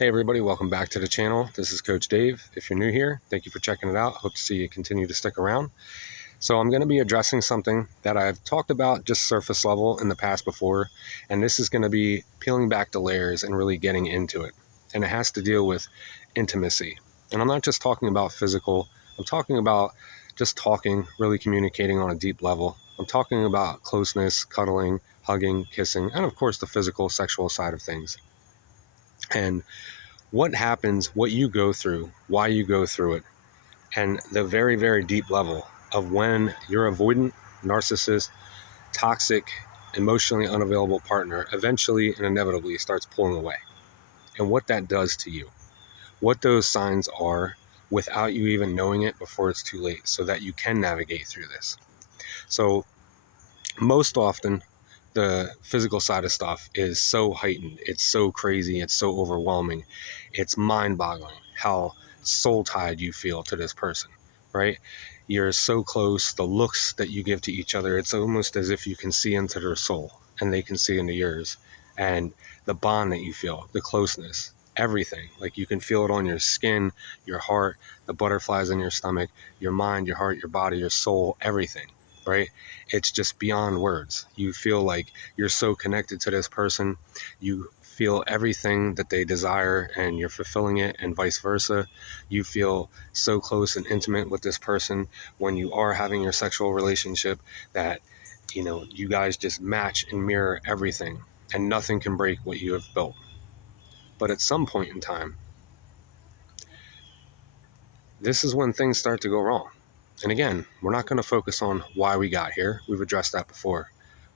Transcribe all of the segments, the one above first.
Hey everybody, welcome back to the channel. This is Coach Dave. If you're new here, thank you for checking it out. Hope to see you continue to stick around. So I'm going to be addressing something that I've talked about just surface level in the past before, and this is going to be peeling back the layers and really getting into it. And it has to deal with intimacy. And I'm not just talking about physical, I'm talking about just talking, really communicating on a deep level. I'm talking about closeness, cuddling, hugging, kissing, and of course the physical, sexual side of things. And what happens, what you go through, why you go through it, and the very, very deep level of when your avoidant, narcissist, toxic, emotionally unavailable partner eventually and inevitably starts pulling away, and what that does to you, what those signs are without you even knowing it before it's too late, so that you can navigate through this. So most often, the physical side of stuff is so heightened, it's so crazy, it's so overwhelming, it's mind-boggling how soul-tied you feel to this person, right? You're so close, the looks that you give to each other, it's almost as if you can see into their soul and they can see into yours. And the bond that you feel, the closeness, everything, like you can feel it on your skin, your heart, the butterflies in your stomach, your mind, your heart, your body, your soul, everything, right? It's just beyond words. You feel like you're so connected to this person. You feel everything that they desire and you're fulfilling it, and vice versa. You feel so close and intimate with this person when you are having your sexual relationship that, you guys just match and mirror everything, and nothing can break what you have built. But at some point in time, this is when things start to go wrong. And again, we're not going to focus on why we got here. We've addressed that before.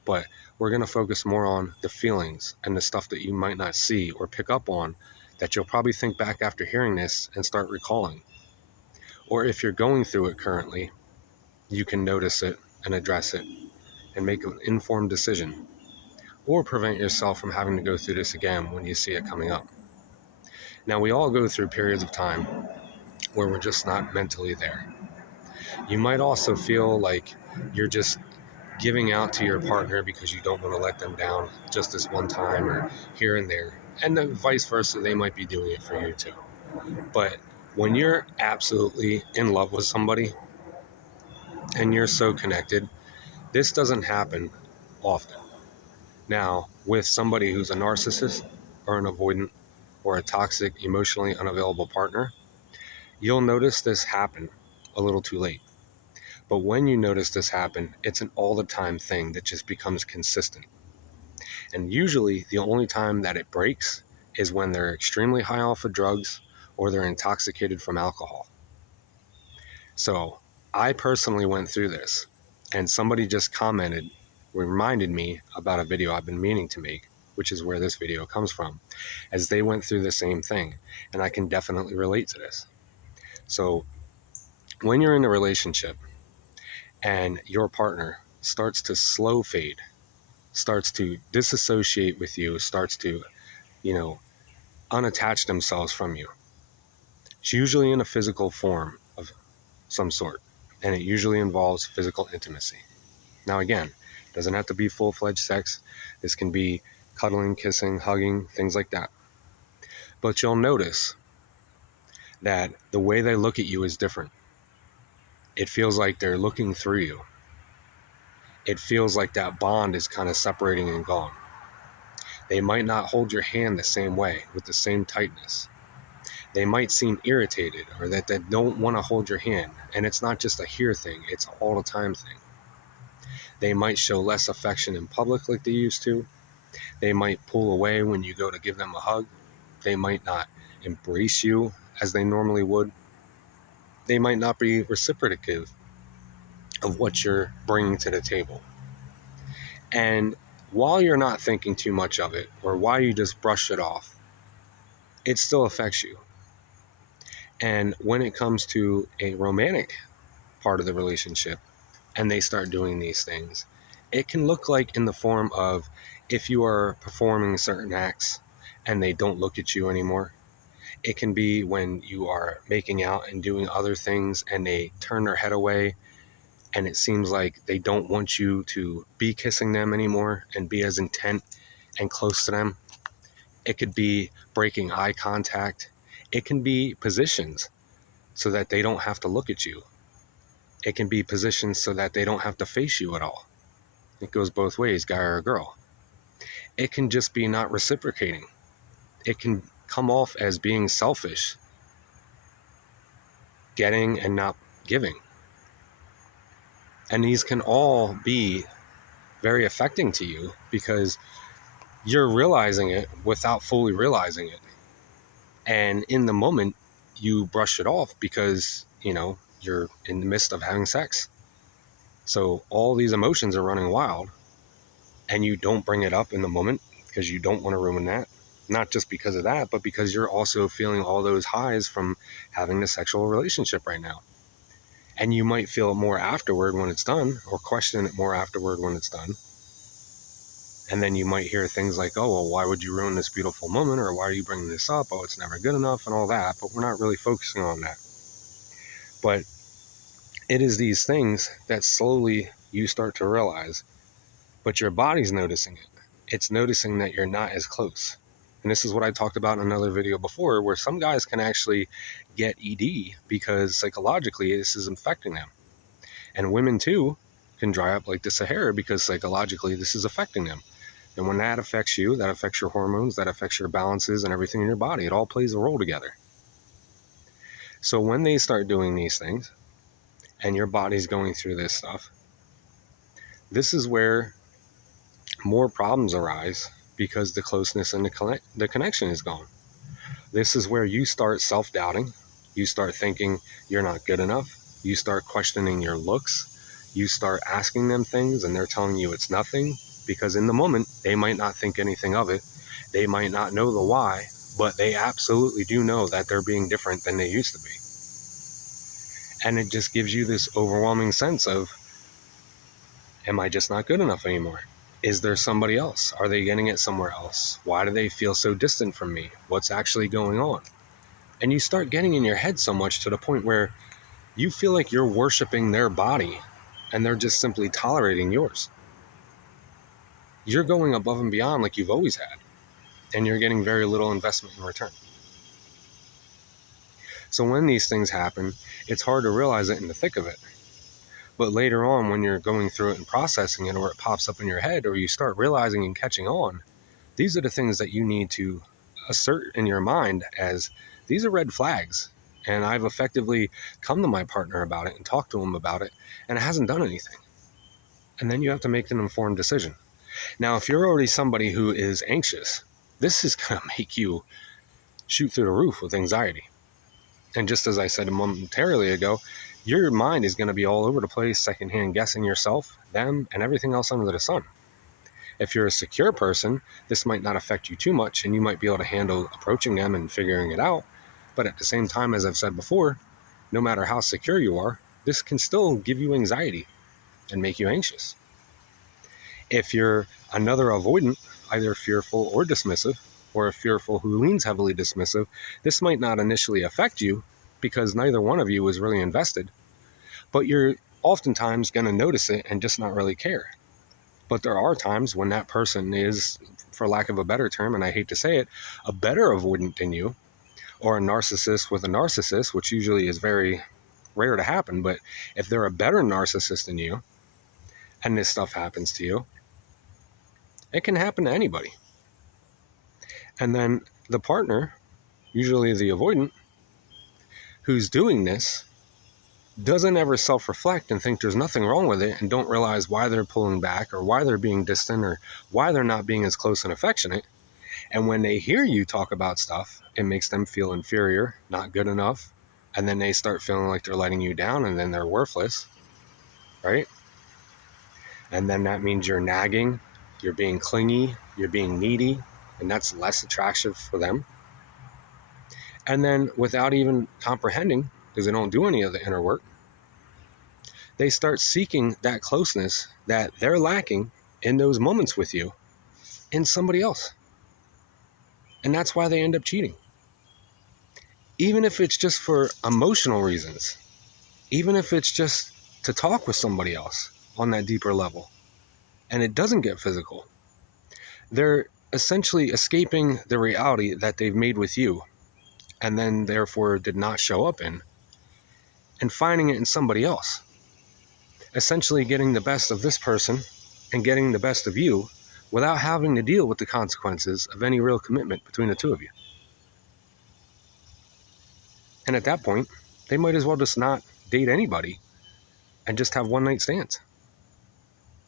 But we're going to focus more on the feelings and the stuff that you might not see or pick up on, that you'll probably think back after hearing this and start recalling. Or if you're going through it currently, you can notice it and address it and make an informed decision, or prevent yourself from having to go through this again when you see it coming up. Now, we all go through periods of time where we're just not mentally there. You might also feel like you're just giving out to your partner because you don't want to let them down just this one time or here and there. And then vice versa, they might be doing it for you too. But when you're absolutely in love with somebody and you're so connected, this doesn't happen often. Now, with somebody who's a narcissist or an avoidant or a toxic, emotionally unavailable partner, you'll notice this happen a little too late. But when you notice this happen, it's an all the time thing that just becomes consistent. And usually the only time that it breaks is when they're extremely high off of drugs or they're intoxicated from alcohol. So I personally went through this, and somebody just commented, reminded me about a video I've been meaning to make, which is where this video comes from, as they went through the same thing. And I can definitely relate to this. So when you're in a relationship and your partner starts to slow fade, starts to disassociate with you, starts to, unattach themselves from you, it's usually in a physical form of some sort, and it usually involves physical intimacy. Now, again, it doesn't have to be full-fledged sex. This can be cuddling, kissing, hugging, things like that. But you'll notice that the way they look at you is different. It feels like they're looking through you. It feels like that bond is kind of separating and gone. They might not hold your hand the same way with the same tightness. They might seem irritated, or that they don't want to hold your hand. And it's not just a here thing, it's all the time thing. They might show less affection in public like they used to. They might pull away when you go to give them a hug. They might not embrace you as they normally would. They might not be reciprocative of what you're bringing to the table. And while you're not thinking too much of it, or while you just brush it off, it still affects you. And when it comes to a romantic part of the relationship and they start doing these things, it can look like in the form of, if you are performing certain acts and they don't look at you anymore. It can be when you are making out and doing other things and they turn their head away, and it seems like they don't want you to be kissing them anymore and be as intent and close to them. It could be breaking eye contact. It can be positions so that they don't have to look at you. It can be positions so that they don't have to face you at all. It goes both ways, guy or girl. It can just be not reciprocating. It can come off as being selfish, getting and not giving. And these can all be very affecting to you because you're realizing it without fully realizing it. And in the moment, you brush it off because, you're in the midst of having sex. So all these emotions are running wild, and you don't bring it up in the moment because you don't want to ruin that. Not just because of that, but because you're also feeling all those highs from having the sexual relationship right now. And you might feel it more afterward when it's done, or question it more afterward when it's done. And then you might hear things like, oh, well, why would you ruin this beautiful moment? Or why are you bringing this up? Oh, it's never good enough and all that. But we're not really focusing on that. But it is these things that slowly you start to realize, but your body's noticing it. It's noticing that you're not as close. And this is what I talked about in another video before, where some guys can actually get ED because psychologically this is infecting them. And women too can dry up like the Sahara because psychologically this is affecting them. And when that affects you, that affects your hormones, that affects your balances and everything in your body. It all plays a role together. So when they start doing these things and your body's going through this stuff, this is where more problems arise because the closeness and the connection is gone. This is where you start self-doubting. You start thinking you're not good enough. You start questioning your looks. You start asking them things and they're telling you it's nothing, because in the moment they might not think anything of it. They might not know the why, but they absolutely do know that they're being different than they used to be. And it just gives you this overwhelming sense of, am I just not good enough anymore? Is there somebody else? Are they getting it somewhere else? Why do they feel so distant from me? What's actually going on? And you start getting in your head so much to the point where you feel like you're worshiping their body and they're just simply tolerating yours. You're going above and beyond like you've always had, and you're getting very little investment in return. So when these things happen, it's hard to realize it in the thick of it. But later on, when you're going through it and processing it, or it pops up in your head, or you start realizing and catching on, these are the things that you need to assert in your mind as, these are red flags. And I've effectively come to my partner about it and talked to him about it, and it hasn't done anything. And then you have to make an informed decision. Now, if you're already somebody who is anxious, this is going to make you shoot through the roof with anxiety. And just as I said momentarily ago, your mind is going to be all over the place, secondhand guessing yourself, them, and everything else under the sun. If you're a secure person, this might not affect you too much, and you might be able to handle approaching them and figuring it out. But at the same time, as I've said before, no matter how secure you are, this can still give you anxiety and make you anxious. If you're another avoidant, either fearful or dismissive, or a fearful who leans heavily dismissive, this might not initially affect you because neither one of you is really invested, but you're oftentimes going to notice it and just not really care. But there are times when that person is, for lack of a better term, and I hate to say it, a better avoidant than you, or a narcissist with a narcissist, which usually is very rare to happen. But if they're a better narcissist than you, and this stuff happens to you, it can happen to anybody. And then the partner, usually the avoidant, who's doing this, doesn't ever self-reflect and think there's nothing wrong with it, and don't realize why they're pulling back, or why they're being distant, or why they're not being as close and affectionate. And when they hear you talk about stuff, it makes them feel inferior, not good enough, and then they start feeling like they're letting you down, and then they're worthless, right? And then that means you're nagging, you're being clingy, you're being needy, and that's less attractive for them. And then without even comprehending, because they don't do any of the inner work, they start seeking that closeness that they're lacking in those moments with you in somebody else. And that's why they end up cheating. Even if it's just for emotional reasons, even if it's just to talk with somebody else on that deeper level, and it doesn't get physical, they're essentially escaping the reality that they've made with you and then therefore did not show up in, and finding it in somebody else. Essentially getting the best of this person and getting the best of you without having to deal with the consequences of any real commitment between the two of you. And at that point, they might as well just not date anybody and just have one night stands.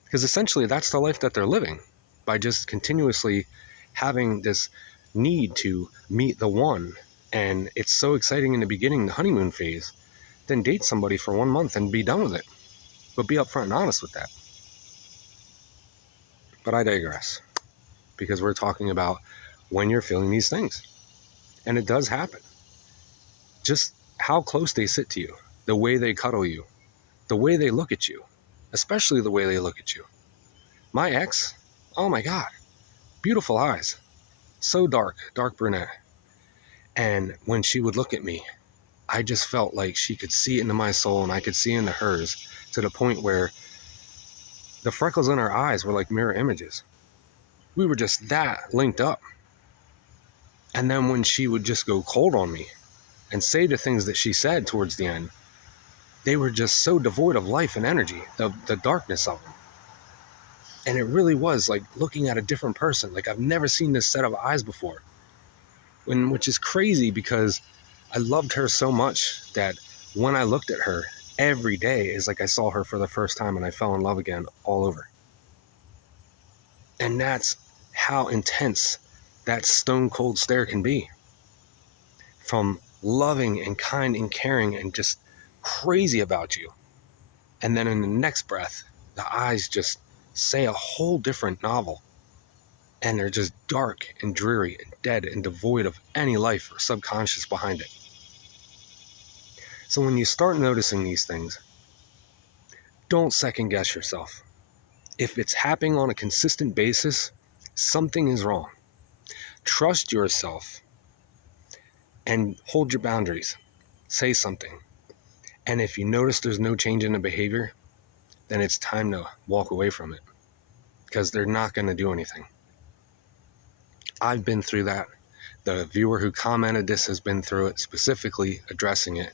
Because essentially that's the life that they're living, by just continuously having this need to meet the one. And it's so exciting in the beginning, the honeymoon phase, then date somebody for 1 month and be done with it. But be upfront and honest with that. But I digress, because we're talking about when you're feeling these things. And it does happen. Just how close they sit to you, the way they cuddle you, the way they look at you, especially the way they look at you. My ex, oh my God, beautiful eyes, so dark brunette. And when she would look at me, I just felt like she could see into my soul and I could see into hers, to the point where the freckles in her eyes were like mirror images. We were just that linked up. And then when she would just go cold on me and say the things that she said towards the end, they were just so devoid of life and energy, the darkness of them. And it really was like looking at a different person. Like I've never seen this set of eyes before. Which is crazy, because I loved her so much that when I looked at her every day, is like I saw her for the first time and I fell in love again all over. And that's how intense that stone cold stare can be. From loving and kind and caring and just crazy about you. And then in the next breath, the eyes just say a whole different novel. And they're just dark and dreary and dead and devoid of any life or subconscious behind it. So when you start noticing these things, don't second guess yourself. If it's happening on a consistent basis, something is wrong. Trust yourself and hold your boundaries. Say something. And if you notice there's no change in the behavior, then it's time to walk away from it, because they're not going to do anything. I've been through that. The viewer who commented this has been through it, specifically addressing it.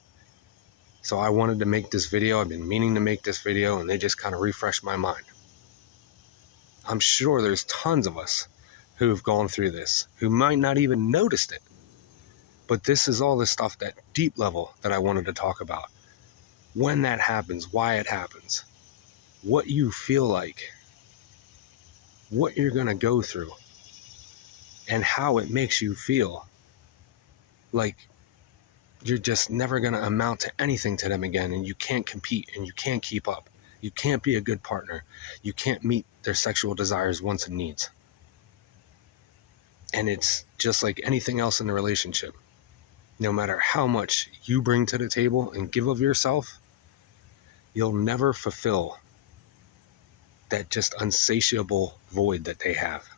So I wanted to make this video. I've been meaning to make this video, and they just kind of refreshed my mind. I'm sure there's tons of us who've gone through this, who might not even noticed it. But this is all the stuff, that deep level that I wanted to talk about. When that happens, why it happens, what you feel like, what you're going to go through, and how it makes you feel like you're just never going to amount to anything to them again, and you can't compete and you can't keep up. You can't be a good partner. You can't meet their sexual desires, wants, and needs. And it's just like anything else in a relationship. No matter how much you bring to the table and give of yourself, you'll never fulfill that just unsatiable void that they have.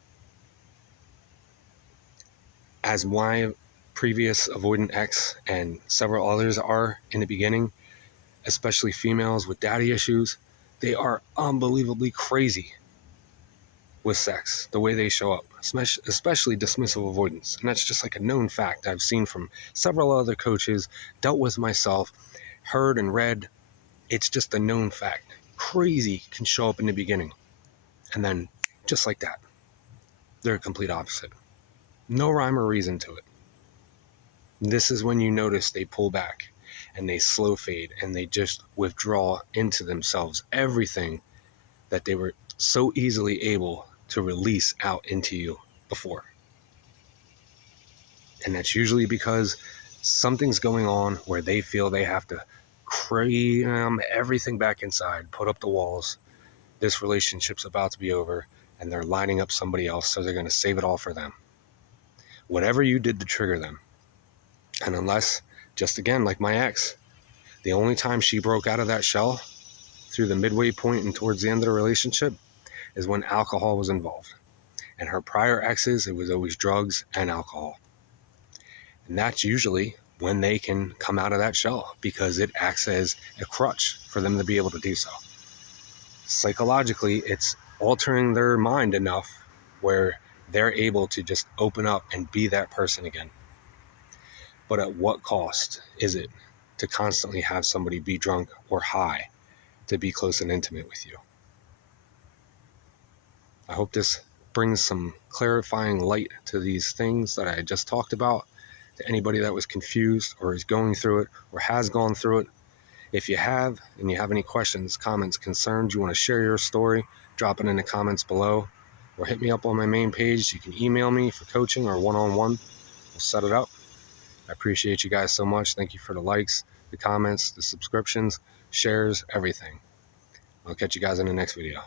As my previous avoidant ex and several others are in the beginning, especially females with daddy issues, they are unbelievably crazy with sex, the way they show up, especially dismissive avoidance. And that's just like a known fact I've seen from several other coaches, dealt with myself, heard and read. It's just a known fact. Crazy can show up in the beginning, and then just like that, they're a complete opposite. No rhyme or reason to it. This is when you notice they pull back and they slow fade and they just withdraw into themselves everything that they were so easily able to release out into you before. And that's usually because something's going on where they feel they have to cram everything back inside, put up the walls. This relationship's about to be over, and they're lining up somebody else, so they're going to save it all for them. Whatever you did to trigger them. And unless, just again, like my ex, the only time she broke out of that shell through the midway point and towards the end of the relationship is when alcohol was involved. And her prior exes, it was always drugs and alcohol. And that's usually when they can come out of that shell, because it acts as a crutch for them to be able to do so. Psychologically, it's altering their mind enough where they're able to just open up and be that person again. But at what cost is it to constantly have somebody be drunk or high to be close and intimate with you? I hope this brings some clarifying light to these things that I just talked about, to anybody that was confused or is going through it or has gone through it. If you have, and you have any questions, comments, concerns, you want to share your story, drop it in the comments below, or hit me up on my main page. You can email me for coaching or one-on-one. We'll set it up. I appreciate you guys so much. Thank you for the likes, the comments, the subscriptions, shares, everything. I'll catch you guys in the next video.